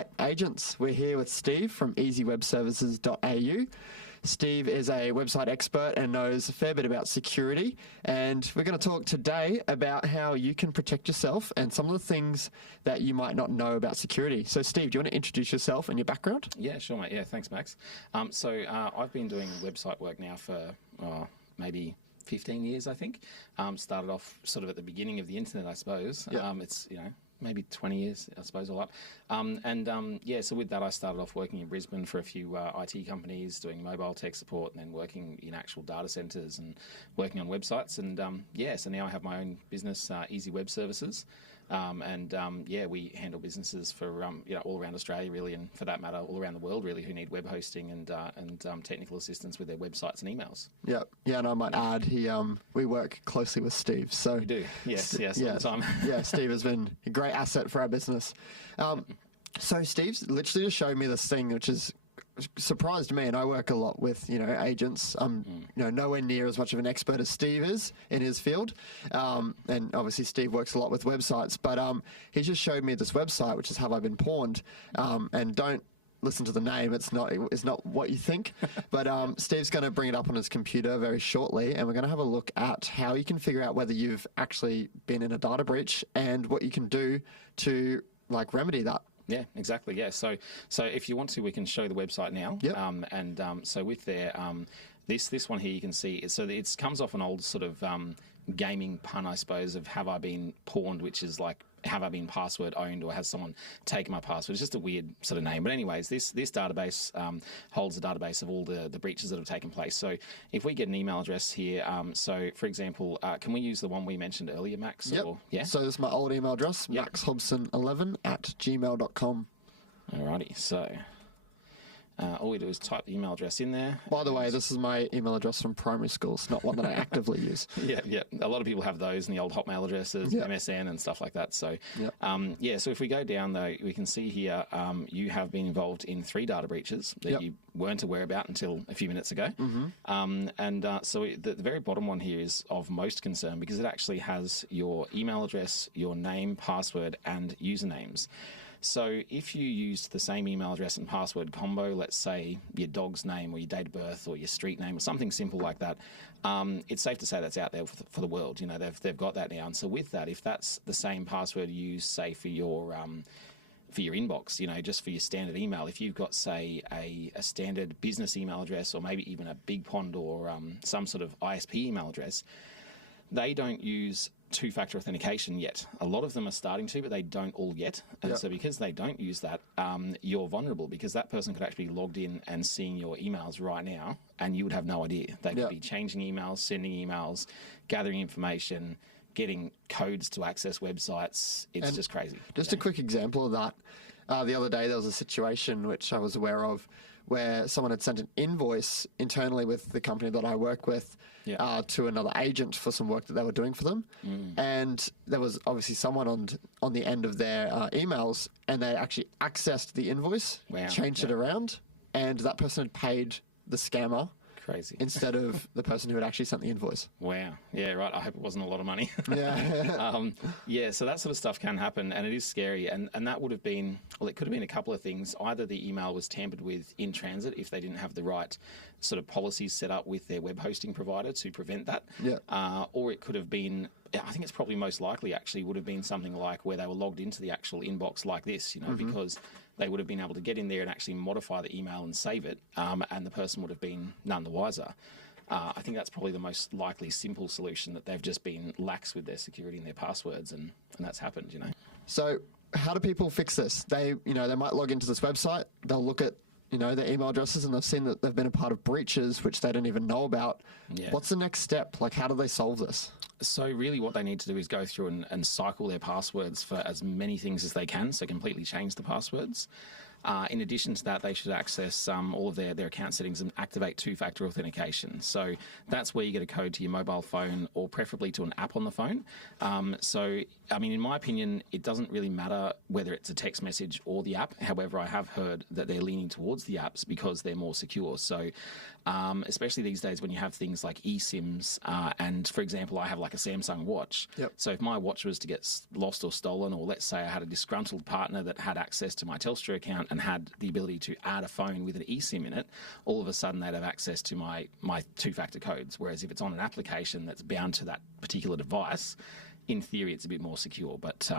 right, agents, we're here with Steve from easywebservices.au. Steve is a website expert and knows a fair bit about security, and we're going to talk today about how you can protect yourself and some of the things that you might not know about security. So Steve, do you want to introduce yourself and your background? Yeah, sure, mate. Yeah, thanks, Max. I've been doing website work now for maybe 15 years, I think. Started off sort of at the beginning of the internet, I suppose. Yep. It's, maybe 20 years, I suppose, all up. So with that, I started off working in Brisbane for a few IT companies, doing mobile tech support, and then working in actual data centres and working on websites. So now I have my own business, Easy Web Services. We handle businesses for all around Australia, really, and for that matter, all around the world, really, who need web hosting and technical assistance with their websites and emails. Yeah, and I might add, we work closely with Steve. So we do, yes, all the time. Yeah, Steve has been a great asset for our business. So Steve's literally just showed me this thing, which is surprised me, and I work a lot with agents. I'm nowhere near as much of an expert as Steve is in his field, and obviously Steve works a lot with websites. But he just showed me this website, which is Have I Been Pawned, and don't listen to the name. It's not what you think. But Steve's going to bring it up on his computer very shortly, and we're going to have a look at how you can figure out whether you've actually been in a data breach and what you can do to remedy that. Yeah, exactly. Yeah. So if you want to, we can show the website now. Yep. So with there, this one here, you can see. So it comes off an old sort of gaming pun, I suppose, of have I been pawned, which is like, have I been password owned, or has someone taken my password? It's just a weird sort of name. But anyways, this database holds a database of all the breaches that have taken place. So if we get an email address here, so for example, can we use the one we mentioned earlier, Max? Yep. Yeah. So this is my old email address, Yep. maxhobson11@gmail.com. Alrighty, so all we do is type the email address in there. By the way, this is my email address from primary school. It's not one that I actively use. Yeah. A lot of people have those and the old Hotmail addresses, Yep. MSN and stuff like that. So, Yep. So if we go down, though, we can see here you have been involved in 3 data breaches that Yep. you weren't aware about until a few minutes ago. Mm-hmm. So the very bottom one here is of most concern because it actually has your email address, your name, password, and usernames. So if you used the same email address and password combo, let's say your dog's name or your date of birth or your street name or something simple like that, it's safe to say that's out there for the world. They've got that now. And so with that, if that's the same password you use, say, for your inbox, just for your standard email, if you've got, say, a standard business email address or maybe even a Big Pond or some sort of ISP email address, they don't use two-factor authentication yet. A lot of them are starting to, but they don't all yet. And so because they don't use that, you're vulnerable because that person could actually be logged in and seeing your emails right now, and you would have no idea. They could be changing emails, sending emails, gathering information, getting codes to access websites. It's just crazy. Just a quick example of that. The other day, there was a situation which I was aware of where someone had sent an invoice internally with the company that I work with to another agent for some work that they were doing for them. And there was obviously someone on the end of their emails, and they actually accessed the invoice, changed it around, and that person had paid the scammer. Crazy. Instead of the person who had actually sent the invoice. Wow. Yeah, right. I hope it wasn't a lot of money. Yeah. So that sort of stuff can happen, and it is scary. And that would have been, it could have been a couple of things. Either the email was tampered with in transit if they didn't have the right sort of policies set up with their web hosting provider to prevent that. Or it could have been, I think it's probably most likely actually would have been something like where they were logged into the actual inbox like this, because they would have been able to get in there and actually modify the email and save it, and the person would have been none the wiser. I think that's probably the most likely simple solution, that they've just been lax with their security and their passwords, and that's happened, So how do people fix this? They might log into this website, they'll look at their email addresses, and they've seen that they've been a part of breaches which they don't even know about. What's the next step? How do they solve this? So really what they need to do is go through and cycle their passwords for as many things as they can, so completely change the passwords. In addition to that, they should access all of their account settings and activate two-factor authentication. So that's where you get a code to your mobile phone or preferably to an app on the phone. So, I mean, in my opinion, it doesn't really matter whether it's a text message or the app. However, I have heard that they're leaning towards the apps because they're more secure. So, especially these days when you have things like eSIMs, and for example, I have like a Samsung watch. Yep. So if my watch was to get lost or stolen, or let's say I had a disgruntled partner that had access to my Telstra account and had the ability to add a phone with an eSIM in it, all of a sudden they'd have access to my two-factor codes. Whereas if it's on an application that's bound to that particular device, in theory it's a bit more secure. But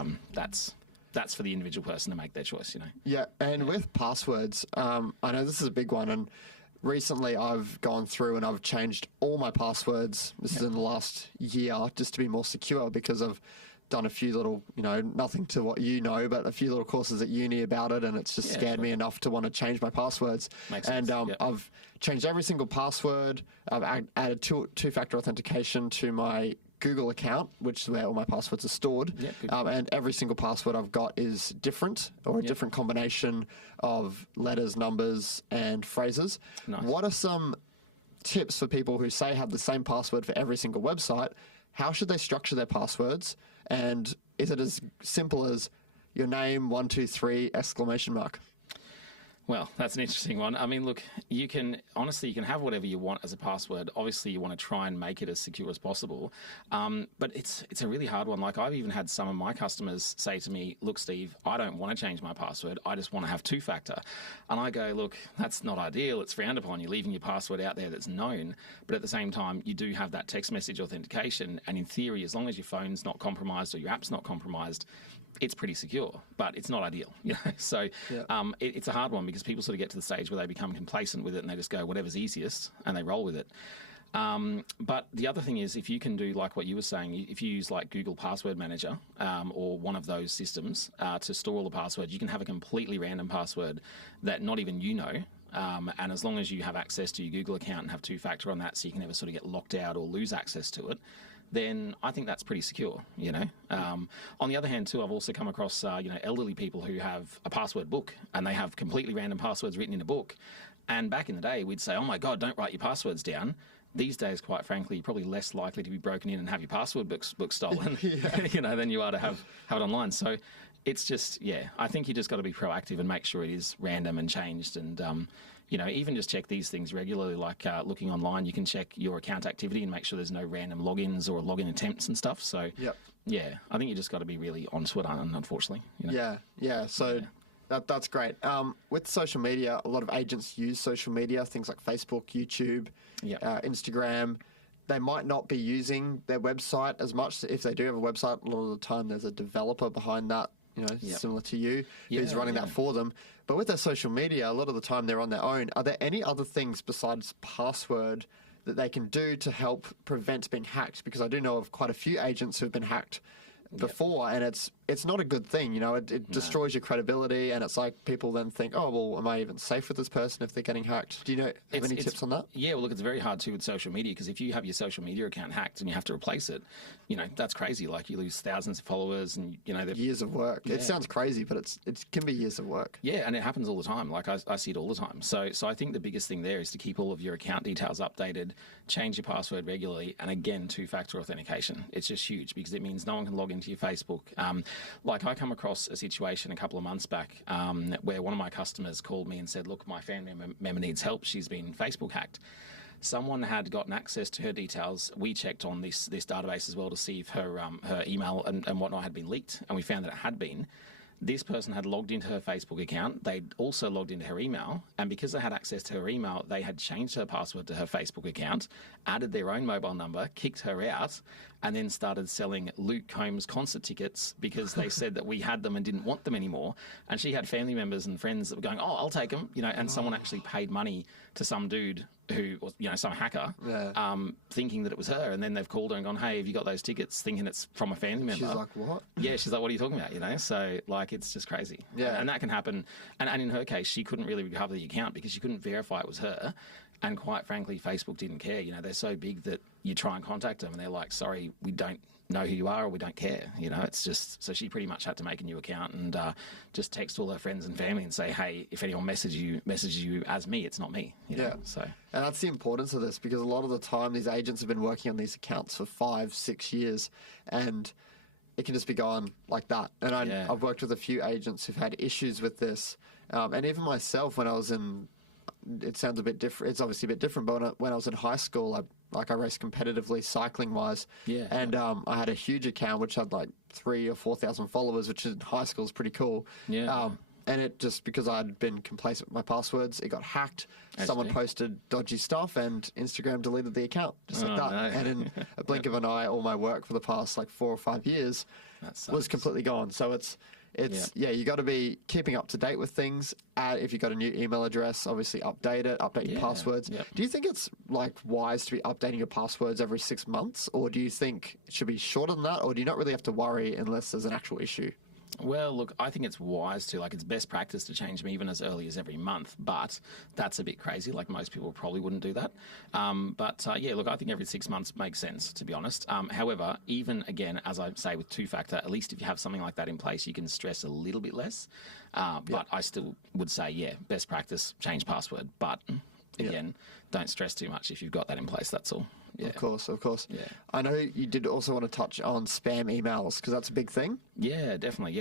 that's for the individual person to make their choice, you know. Yeah, and with passwords, I know this is a big one, and recently I've gone through and I've changed all my passwords. This is in the last year, just to be more secure, because I've done a few little, you know, nothing to what you know, but a few little courses at uni about it, and it's just scared me enough to want to change my passwords. Makes sense. And I've changed every single password. I've added two-factor authentication to my Google account, which is where all my passwords are stored. And every single password I've got is different, or a different combination of letters, numbers, and phrases. Nice. What are some tips for people who say have the same password for every single website? How should they structure their passwords? And is it as simple as your name, 123, exclamation mark? Well, that's an interesting one. I mean, look, you can have whatever you want as a password. Obviously, you want to try and make it as secure as possible. But it's a really hard one. Like, I've even had some of my customers say to me, look, Steve, I don't want to change my password. I just want to have two-factor. And I go, look, that's not ideal. It's frowned upon. You're leaving your password out there that's known. But at the same time, you do have that text message authentication. And in theory, as long as your phone's not compromised or your app's not compromised, it's pretty secure, but it's not ideal, you know. So it's a hard one, because people sort of get to the stage where they become complacent with it and they just go whatever's easiest and they roll with it. But the other thing is, if you can do like what you were saying, if you use like Google Password Manager or one of those systems to store all the passwords, you can have a completely random password that not even you know. And as long as you have access to your Google account and have two-factor on that, so you can never sort of get locked out or lose access to it, then I think that's pretty secure, you know. On the other hand, too, I've also come across, elderly people who have a password book and they have completely random passwords written in a book. And back in the day, we'd say, oh my God, don't write your passwords down. These days, quite frankly, you're probably less likely to be broken in and have your password book stolen, you know, than you are to have it online. So it's just, I think you just got to be proactive and make sure it is random and changed. And, even just check these things regularly, like looking online. You can check your account activity and make sure there's no random logins or login attempts and stuff. So, I think you just got to be really onto it, unfortunately. You know? So that's great. With social media, a lot of agents use social media, things like Facebook, YouTube, Instagram. They might not be using their website as much. If they do have a website, a lot of the time there's a developer behind that, similar to you, who's running that for them. But with their social media, a lot of the time they're on their own. Are there any other things besides password that they can do to help prevent being hacked? Because I do know of quite a few agents who have been hacked before, and it's not a good thing. It destroys your credibility, and it's like people then think, oh, well, am I even safe with this person if they're getting hacked? Do you have any tips on that? Yeah, well, look, it's very hard too with social media, because if you have your social media account hacked and you have to replace it, that's crazy. Like, you lose thousands of followers, and years of work. It sounds crazy, but it can be years of work. Yeah, and it happens all the time. Like, I see it all the time. So I think the biggest thing there is to keep all of your account details updated, change your password regularly, and again, two-factor authentication. It's just huge, because it means no one can log into your Facebook. Like, I come across a situation a couple of months back where one of my customers called me and said, look, my family member needs help. She's been Facebook hacked. Someone had gotten access to her details. We checked on this database as well to see if her email and whatnot had been leaked, and we found that it had been. This person had logged into her Facebook account. They'd also logged into her email. And because they had access to her email, they had changed her password to her Facebook account, added their own mobile number, kicked her out, and then started selling Luke Combs concert tickets because they said that we had them and didn't want them anymore. And she had family members and friends that were going, oh, I'll take them, and someone actually paid money to some dude who was, some hacker, thinking that it was her. And then they've called her and gone, hey, have you got those tickets, thinking it's from a family member? She's like, what? Yeah, she's like, what are you talking about, So, like, it's just crazy. Yeah. And that can happen. And in her case, she couldn't really recover the account because she couldn't verify it was her. And quite frankly, Facebook didn't care. They're so big that you try and contact them and they're like, sorry, we don't know who you are or we don't care. It's just, so she pretty much had to make a new account and just text all her friends and family and say, hey, if anyone messages you as me, it's not me. So. And that's the importance of this, because a lot of the time these agents have been working on these accounts for 5-6 years, and it can just be gone like that. And I've worked with a few agents who've had issues with this. And even myself, when I was in, it sounds a bit different. It's obviously a bit different, but when I was in high school, I raced competitively cycling wise. Yeah. And I had a huge account which had like 3,000 or 4,000 followers, which in high school is pretty cool. Yeah. And it just, because I'd been complacent with my passwords, it got hacked. Someone posted dodgy stuff and Instagram deleted the account, just like that. No. And in a blink of an eye, all my work for the past like 4 or 5 years was completely gone. So it's you got to be keeping up to date with things. If you've got a new email address, obviously update it, update your passwords. Yep. Do you think it's like wise to be updating your passwords every 6 months, or do you think it should be shorter than that, or do you not really have to worry unless there's an actual issue? Well, look, I think it's wise to, it's best practice to change them even as early as every month, but that's a bit crazy. Like, most people probably wouldn't do that. Look, I think every 6 months makes sense, to be honest. However, even again, as I say, with two-factor, at least if you have something like that in place, you can stress a little bit less. But I still would say, best practice, change password. But again, don't stress too much if you've got that in place, that's all. Yeah. Of course. Yeah. I know you did also want to touch on spam emails, because that's a big thing. Yeah, definitely.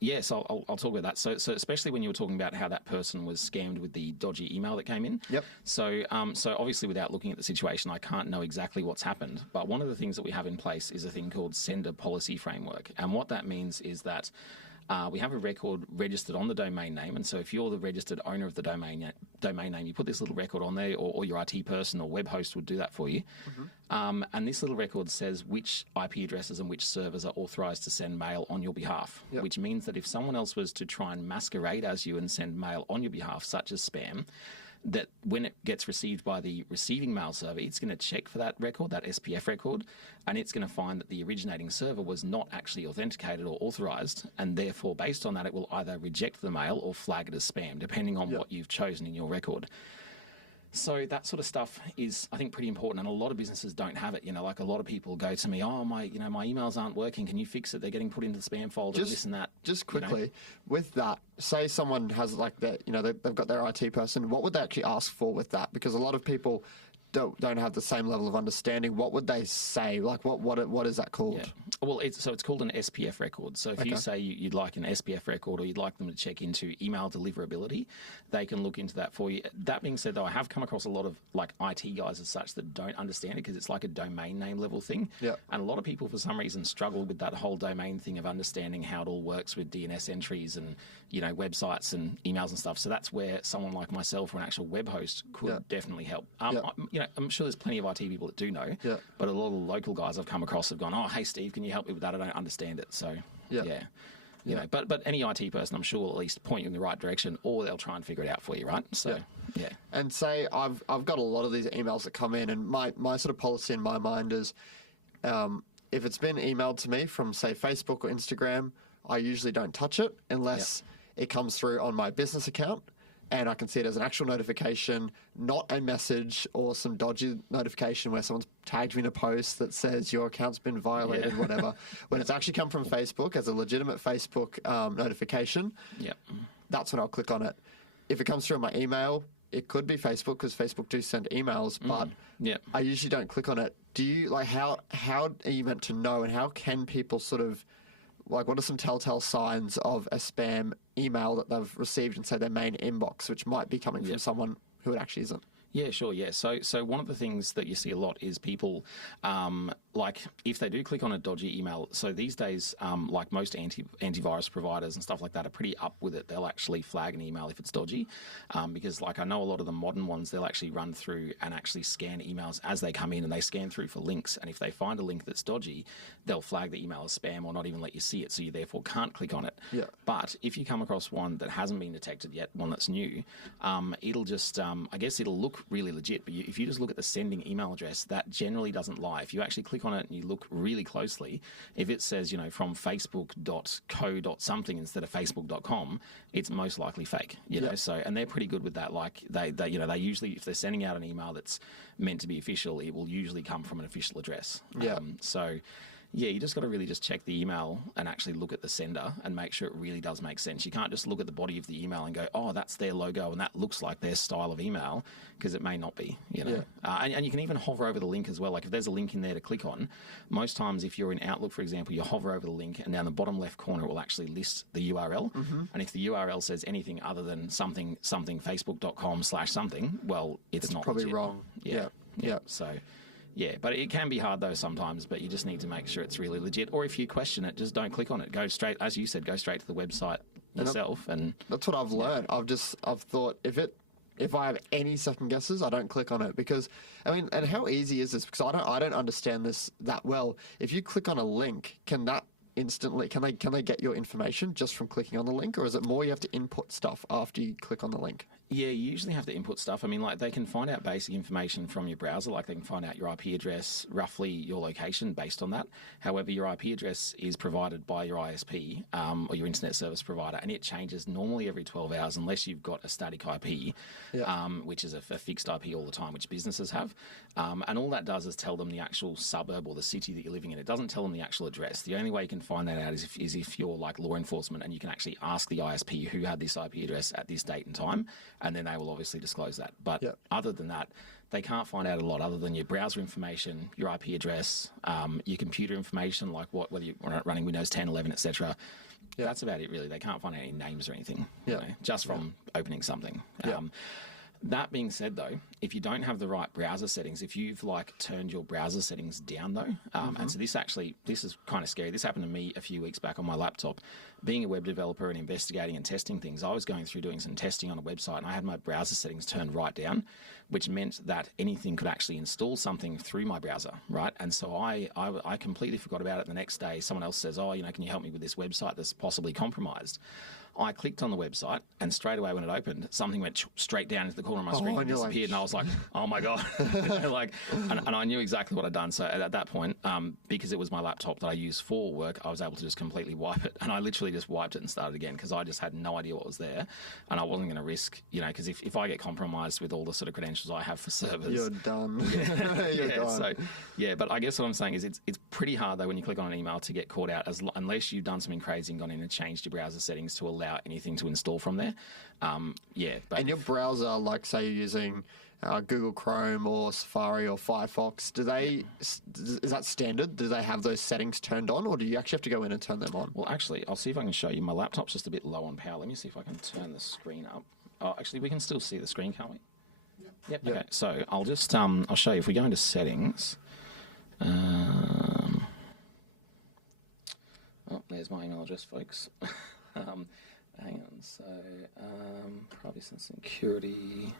Yeah. So I'll talk about that. So especially when you were talking about how that person was scammed with the dodgy email that came in. Yep. So obviously, without looking at the situation, I can't know exactly what's happened. But one of the things that we have in place is a thing called Sender Policy Framework. And what that means is that we have a record registered on the domain name, and so if you're the registered owner of the domain name, you put this little record on there, or your IT person or web host would do that for you. Mm-hmm. And this little record says which IP addresses and which servers are authorized to send mail on your behalf, which means that if someone else was to try and masquerade as you and send mail on your behalf, such as spam, that when it gets received by the receiving mail server, it's going to check for that record, that SPF record, and it's going to find that the originating server was not actually authenticated or authorized, and therefore, based on that, it will either reject the mail or flag it as spam, depending on what you've chosen in your record. So that sort of stuff is, I think, pretty important, and a lot of businesses don't have it. Like, a lot of people go to me, my emails aren't working. Can you fix it? They're getting put into the spam folder, this and that. Just quickly, with that, say someone has they've got their IT person. What would they actually ask for with that? Because a lot of people don't have the same level of understanding. What would they say? Like, what is that called? Yeah. Well, it's called an SPF record. So if you say you'd like an SPF record, or you'd like them to check into email deliverability, they can look into that for you. That being said, though, I have come across a lot of IT guys as such that don't understand it, because it's like a domain name level thing. Yeah. And a lot of people, for some reason, struggle with that whole domain thing of understanding how it all works with DNS entries and websites and emails and stuff. So that's where someone like myself or an actual web host could definitely help. I'm sure there's plenty of IT people that do know, but a lot of the local guys I've come across have gone, oh, hey, Steve, can you help me with that? I don't understand it. So, but any IT person, I'm sure, will at least point you in the right direction, or they'll try and figure it out for you, right? So, And say I've got a lot of these emails that come in, and my sort of policy in my mind is, if it's been emailed to me from, say, Facebook or Instagram, I usually don't touch it unless it comes through on my business account, and I can see it as an actual notification, not a message or some dodgy notification where someone's tagged me in a post that says your account's been violated, whatever. When it's actually come from Facebook as a legitimate Facebook notification, that's when I'll click on it. If it comes through on my email, it could be Facebook, because Facebook do send emails, but I usually don't click on it. Do you, how are you meant to know, and how can people sort of, what are some telltale signs of a spam email that they've received in, say, their main inbox, which might be coming from someone who it actually isn't? Yeah, sure. Yeah. So one of the things that you see a lot is people, if they do click on a dodgy email. So these days, like most antivirus providers and stuff like that are pretty up with it. They'll actually flag an email if it's dodgy, because I know a lot of the modern ones, they'll actually run through and actually scan emails as they come in, and they scan through for links. And if they find a link that's dodgy, they'll flag the email as spam or not even let you see it. So you therefore can't click on it. Yeah. But if you come across one that hasn't been detected yet, one that's new, it'll just, it'll look look really legit. But if you just look at the sending email address, that generally doesn't lie. If you actually click on it and you look really closely, if it says, from facebook.co.something instead of facebook.com, it's most likely fake, you know. So, and they're pretty good with that. Like they usually, if they're sending out an email that's meant to be official, it will usually come from an official address. You just got to really just check the email and actually look at the sender and make sure it really does make sense. You can't just look at the body of the email and go, oh, that's their logo and that looks like their style of email, because it may not be, and you can even hover over the link as well. Like if there's a link in there to click on, most times if you're in Outlook, for example, you hover over the link and down the bottom left corner, it will actually list the URL. And if the URL says anything other than something facebook.com/something, well, it's not probably legit. wrong. Yeah. So... yeah, but it can be hard though sometimes, but you just need to make sure it's really legit. Or if you question it, just don't click on it. Go straight, as you said, go straight to the website yourself. And that's what I've learned. I've thought if I have any second guesses, I don't click on it, because and how easy is this? Because I don't understand this that well. If you click on a link, can they get your information just from clicking on the link, or is it more you have to input stuff after you click on the link? Yeah, you usually have to input stuff. Like they can find out basic information from your browser, like they can find out your IP address, roughly your location based on that. However, your IP address is provided by your ISP or your internet service provider, and it changes normally every 12 hours unless you've got a static IP, which is a fixed IP all the time, which businesses have. And all that does is tell them the actual suburb or the city that you're living in. It doesn't tell them the actual address. The only way you can find that out is if you're like law enforcement and you can actually ask the ISP who had this IP address at this date and time, and then they will obviously disclose that. But other than that, they can't find out a lot other than your browser information, your IP address, your computer information, like whether you're running Windows 10, 11, etc. That's about it, really. They can't find any names or anything, just from opening something. That being said, though, if you don't have the right browser settings, if you've turned your browser settings down, though, and so this is kind of scary. This happened to me a few weeks back on my laptop. Being a web developer and investigating and testing things, I was going through doing some testing on a website, and I had my browser settings turned right down, which meant that anything could actually install something through my browser, right? And so I completely forgot about it. The next day, someone else says, oh, can you help me with this website that's possibly compromised? I clicked on the website, and straight away when it opened, something went straight down into the corner of my screen and disappeared. And I was like, oh my God. And I knew exactly what I'd done. So at that point, because it was my laptop that I use for work, I was able to just completely wipe it. And I literally just wiped it and started again, because I just had no idea what was there. And I wasn't going to risk, because if I get compromised with all the sort of credentials I have for servers, you're done. You're gone. So, but I guess what I'm saying is it's pretty hard, though, when you click on an email to get caught out, unless you've done something crazy and gone in and changed your browser settings to allow anything to install from there. But and your browser, like say you're using Google Chrome or Safari or Firefox, is that standard? Do they have those settings turned on, or do you actually have to go in and turn them on? Well, actually, I'll see if I can show you. My laptop's just a bit low on power. Let me see if I can turn the screen up. Oh, actually, we can still see the screen, can't we? Yep. Okay. So I'll just I'll show you. If we go into settings. There's my email address, folks. Hang on. So privacy and security.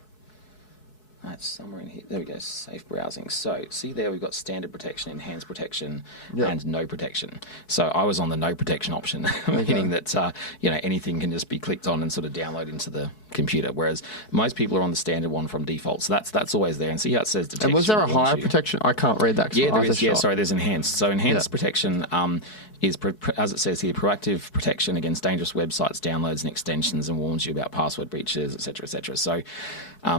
That's somewhere in here. There we go. Safe browsing. So see there, we've got standard protection, enhanced protection, and no protection. So I was on the no protection option, meaning that anything can just be clicked on and sort of download into the computer. Whereas most people are on the standard one from default. So that's always there. And see how it says detection. And was there a higher protection? I can't read that. Yeah, there is. Yeah, sorry. There's enhanced. So enhanced protection is, as it says here, proactive protection against dangerous websites, downloads, and extensions, and warns you about password breaches, etc., etc. So,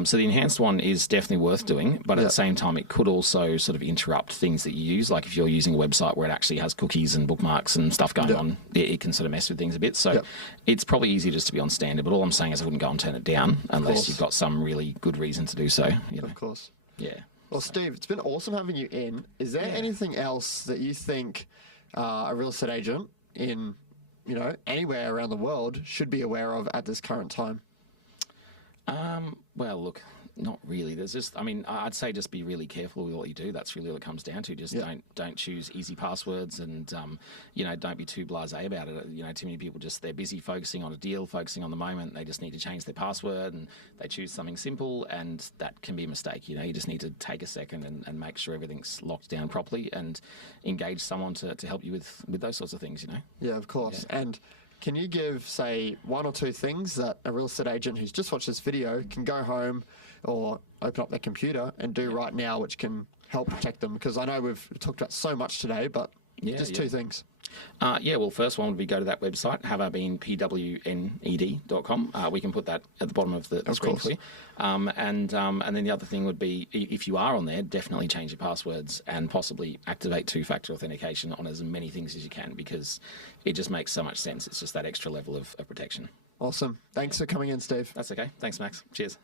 so the enhanced one is definitely worth doing, but at the same time, it could also sort of interrupt things that you use. Like if you're using a website where it actually has cookies and bookmarks and stuff going on, it can sort of mess with things a bit. So it's probably easier just to be on standard. But all I'm saying is I wouldn't go and turn it down unless you've got some really good reason to do so. Of course. Yeah. Well, Steve, it's been awesome having you in. Is there anything else that you think a real estate agent in, anywhere around the world should be aware of at this current time? Well, look, not really. There's just, I'd say just be really careful with what you do. That's really what it comes down to. Just don't choose easy passwords, and don't be too blasé about it. Too many people they're busy focusing on a deal, focusing on the moment. They just need to change their password, and they choose something simple, and that can be a mistake. You just need to take a second and make sure everything's locked down properly, and engage someone to help you with those sorts of things. Yeah, of course. And can you give, say, one or two things that a real estate agent who's just watched this video can go home or open up their computer and do right now, which can help protect them? Because I know we've talked about so much today, but just two things. Well, first one would be go to that website, haveabeenpwned.com. We can put that at the bottom of the screen for you. And then the other thing would be, if you are on there, definitely change your passwords and possibly activate two-factor authentication on as many things as you can, because it just makes so much sense. It's just that extra level of protection. Awesome. Thanks for coming in, Steve. That's okay. Thanks, Max. Cheers.